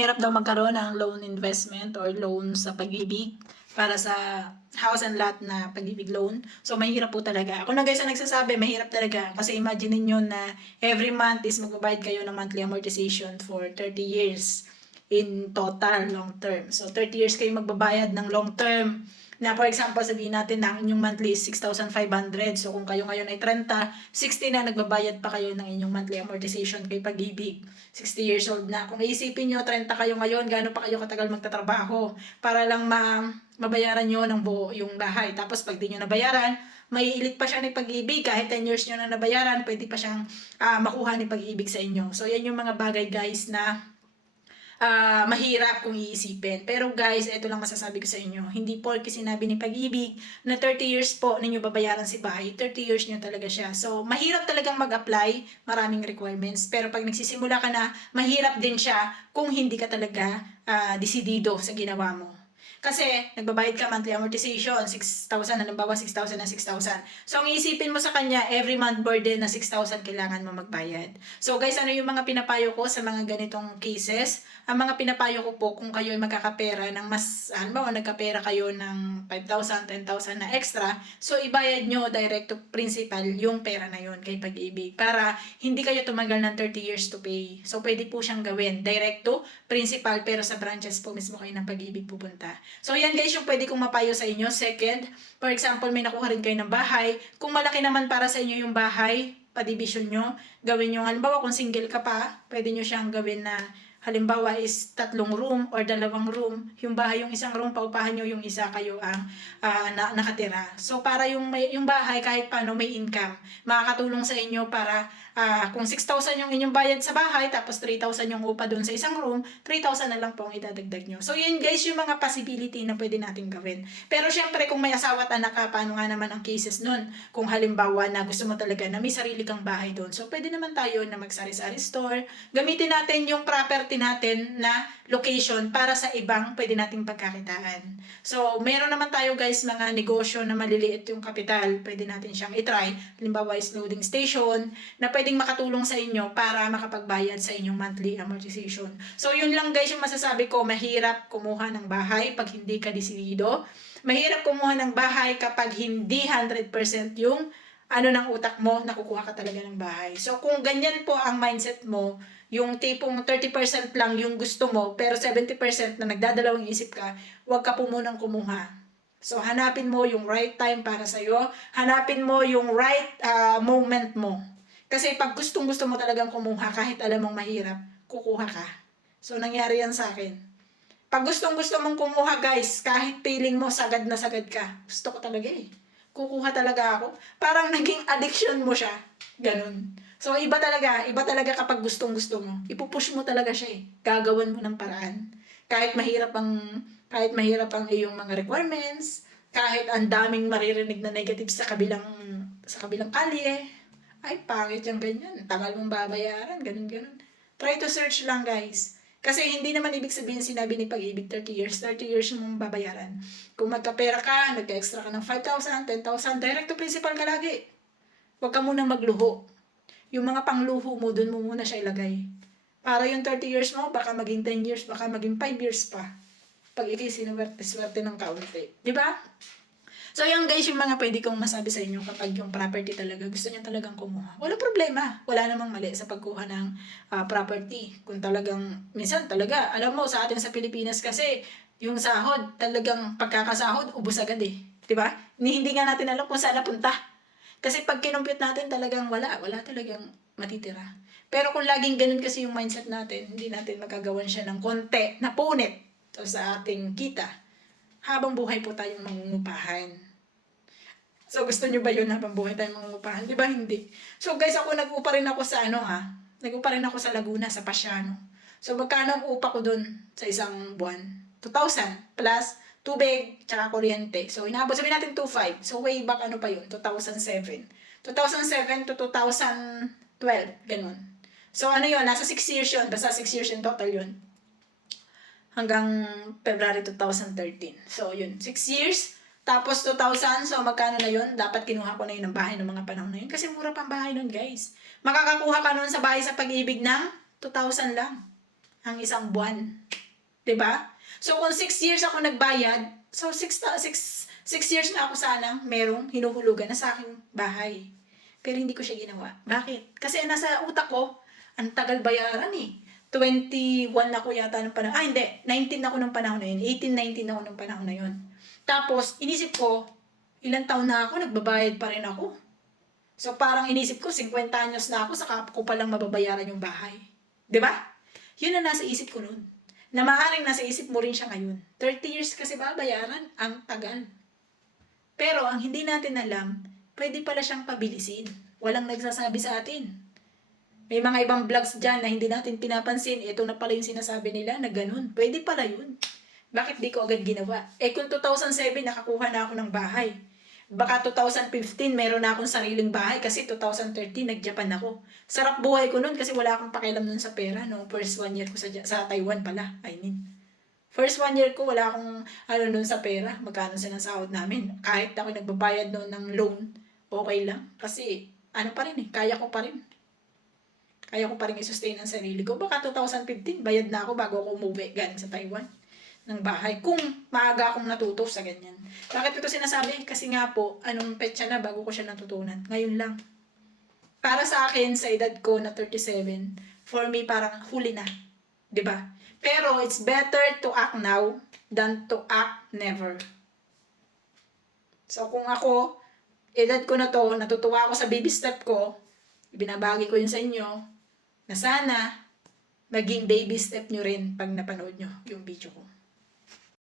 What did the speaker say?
mahirap daw magkaroon ng loan investment or loan sa pag-ibig para sa house and lot na pag-ibig loan. So, mahirap po talaga. Ako na guys ang nagsasabi, mahirap talaga. Kasi imagine niyo na every month is magbabayad kayo ng monthly amortization for 30 years in total long term. So, 30 years kayo magbabayad ng long term na for example, sabihin natin na ang inyong monthly is 6,500. So, kung kayo ngayon ay 30, 60 na nagbabayad pa kayo ng inyong monthly amortization kay Pag-ibig. 60 years old na. Kung iisipin nyo, 30 kayo ngayon, gaano pa kayo katagal magtatrabaho para lang mabayaran nyo ng buo yung bahay. Tapos, pag di nyo nabayaran, may ilit pa siya ni Pag-ibig. Kahit 10 years nyo na nabayaran, pwede pa siyang makuha ni Pag-ibig sa inyo. So, yan yung mga bagay guys na mahirap kung iisipin. Pero guys, ito lang masasabi ko sa inyo. Hindi porke sinabi ni Pag-ibig na 30 years po ninyo babayaran si bahay, 30 years nyo talaga siya. So, mahirap talagang mag-apply, maraming requirements. Pero pag nagsisimula ka na, mahirap din siya kung hindi ka talaga desidido sa ginawa mo. Kasi, nagbabayad ka monthly amortization, 6,000, halimbawa 6,000 na 6,000. So, ang iisipin mo sa kanya, every month burden na 6,000 kailangan mo magbayad. So, guys, ano yung mga pinapayo ko sa mga ganitong cases? Ang mga pinapayo ko po, kung kayo ay magkakapera ng mas, halimbawa, nagkapera kayo ng 5,000, 10,000 na extra, so, ibayad nyo direct to principal yung pera na yun kay Pag-ibig para hindi kayo tumagal ng 30 years to pay. So, pwede po siyang gawin direct to principal pero sa branches po mismo kayo ng Pag-ibig pupunta. So, yan guys yung pwede kong mapayo sa inyo. Second, for example, may nakuha rin kayo ng bahay. Kung malaki naman para sa inyo yung bahay, pa-division nyo, gawin nyo, halimbawa kung single ka pa, pwede nyo siyang gawin na, halimbawa is 3 room or 2 room. Yung bahay, yung isang room, paupahan nyo, yung isa kayo ang nakatira. So, para yung bahay, kahit paano may income, makakatulong sa inyo para kung 6,000 yung inyong bayad sa bahay, tapos 3,000 yung upa doon sa isang room, 3,000 na lang po ang idadagdag nyo. So, yun guys, yung mga possibility na pwede natin gawin. Pero syempre, kung may asawa at anak ka, paano nga naman ang cases nun? Kung halimbawa na gusto mo talaga na may sarili kang bahay doon. So, pwede naman tayo na magsari-sari store. Gamitin natin yung property natin na location para sa ibang pwede nating pagkakitaan. So, meron naman tayo guys mga negosyo na maliliit yung kapital. Pwede natin siyang itry. Halimbawa is loading station na pwedeng makatulong sa inyo para makapagbayad sa inyong monthly amortization. So, yun lang guys yung masasabi ko. Mahirap kumuha ng bahay pag hindi ka desidido. Mahirap kumuha ng bahay kapag hindi 100% yung ng utak mo, nakukuha ka talaga ng bahay. So, kung ganyan po ang mindset mo, yung tipong 30% lang yung gusto mo, pero 70% na nagdadalawang isip ka, huwag ka po munang kumuha. So, hanapin mo yung right time para sa'yo. Hanapin mo yung right moment mo. Kasi pag gustong-gusto mo talagang kumuha, kahit alam mong mahirap, kukuha ka. So, nangyari yan sa akin. Pag gustong-gusto mong kumuha, guys, kahit feeling mo sagad na sagad ka, gusto ko talaga eh. Kukuha talaga ako. Parang naging addiction mo siya. Ganun. So, iba talaga kapag gustong-gusto mo. Ipupush mo talaga siya eh. Gagawan mo ng paraan. Kahit mahirap ang iyong mga requirements, kahit ang daming maririnig na negative sa kabilang kalye, ay, pangit yung ganyan. Tagal mong babayaran, ganun. Try to search lang, guys. Kasi hindi naman ibig sabihin sinabi ni Pag-ibig 30 years mong babayaran. Kung magkapera ka, nagka-extra ka ng 5,000, 10,000, direct to principal ka lagi. Huwag ka munang magluho. Yung mga pangluho mo, dun mo muna siya ilagay. Para yung 30 years mo, baka maging 10 years, baka maging 5 years pa. Pag ikay sinuwerte ng kaunti. Diba? So, yan guys, yung mga pwede kong masabi sa inyo kapag yung property talaga, gusto niyo talagang kumuha. Walang problema. Wala namang mali sa pagkuha ng property. Kung talagang, minsan talaga, alam mo, sa atin sa Pilipinas kasi, yung sahod, talagang pagkakasahod, ubos agad eh. Diba? Hindi nga natin alam kung saan napunta. Kasi pag kinumpute natin, talagang wala talagang matitira. Pero kung laging ganun kasi yung mindset natin, hindi natin magagawan siya ng konti na punit sa ating kita. Habang buhay po tayong mangungupahan. So, gusto nyo ba yun habang buhay tayong mangungupahan? Di ba hindi? So, guys, ako nag-upa rin ako sa nag-upa rin ako sa Laguna, sa Pasiano. So, magkano ang upa ko dun sa isang buwan? 2,000 plus tubig, tsaka kuryente. So, inaabot, sabihin natin 2,500. So, way back, 2007. 2007 to 2012, ganun. So, yun, nasa 6 years yun. Basta 6 years in total yun. Hanggang February 2013. So, yun, 6 years. Tapos, 2,000. So, magkano na yun? Dapat kinuha ko na yun ng bahay ng mga panahon na yun. Kasi mura pang bahay nun, guys. Makakakuha ka nun sa bahay sa Pag-ibig ng 2,000 lang. ang isang buwan. 'Di ba? So kung 6 years ako nagbayad, so 6 years na ako sanang merong hinuhulugan na sa aking bahay. Pero hindi ko siya ginawa. Bakit? Kasi nasa utak ko, ang tagal bayaran eh. 21 ako yata ng panahon. Ah, hindi. 19 ako ng panahon na yun. 18, 19 ako ng panahon na yun. Tapos, inisip ko, ilang taon na ako, nagbabayad pa rin ako. So, parang inisip ko, 50 anyos na ako, saka ko palang mababayaran yung bahay. 'Di ba? Yun ang nasa isip ko noon. Na maaaring nasa isip mo rin siya ngayon. 30 years kasi babayaran, ang tagal. Pero ang hindi natin alam, pwede pala siyang pabilisin. Walang nagsasabi sa atin. May mga ibang vlogs dyan na hindi natin pinapansin. Ito na pala yung sinasabi nila na ganun. Pwede pala yun. Bakit di ko agad ginawa? Eh kung 2007 nakakuha na ako ng bahay. Baka 2015 meron na akong sariling bahay kasi 2013 nag-Japan ako. Sarap buhay ko nun kasi wala akong pakialam nun sa pera. No? First 1 year ko sa Taiwan pala. First 1 year ko wala akong nun sa pera. Magkano sinasahod namin. Kahit ako nagbabayad nun ng loan, okay lang. Kasi pa rin kaya ko pa rin. Kaya ko pa rin i-sustain ang sarili ko. Baka 2015 bayad na ako bago ako umuwi galing sa Taiwan ng bahay. Kung maaga akong natuto sa ganyan. Bakit ito sinasabi? Kasi nga po, anong petsa na bago ko siya natutunan? Ngayon lang. Para sa akin, sa edad ko na 37, for me parang huli na. 'Di ba? Pero it's better to act now than to act never. So kung ako, edad ko na to, natutuwa ako sa baby step ko, ibinabagi ko yun sa inyo, na sana maging baby step nyo rin pag napanood nyo yung video ko.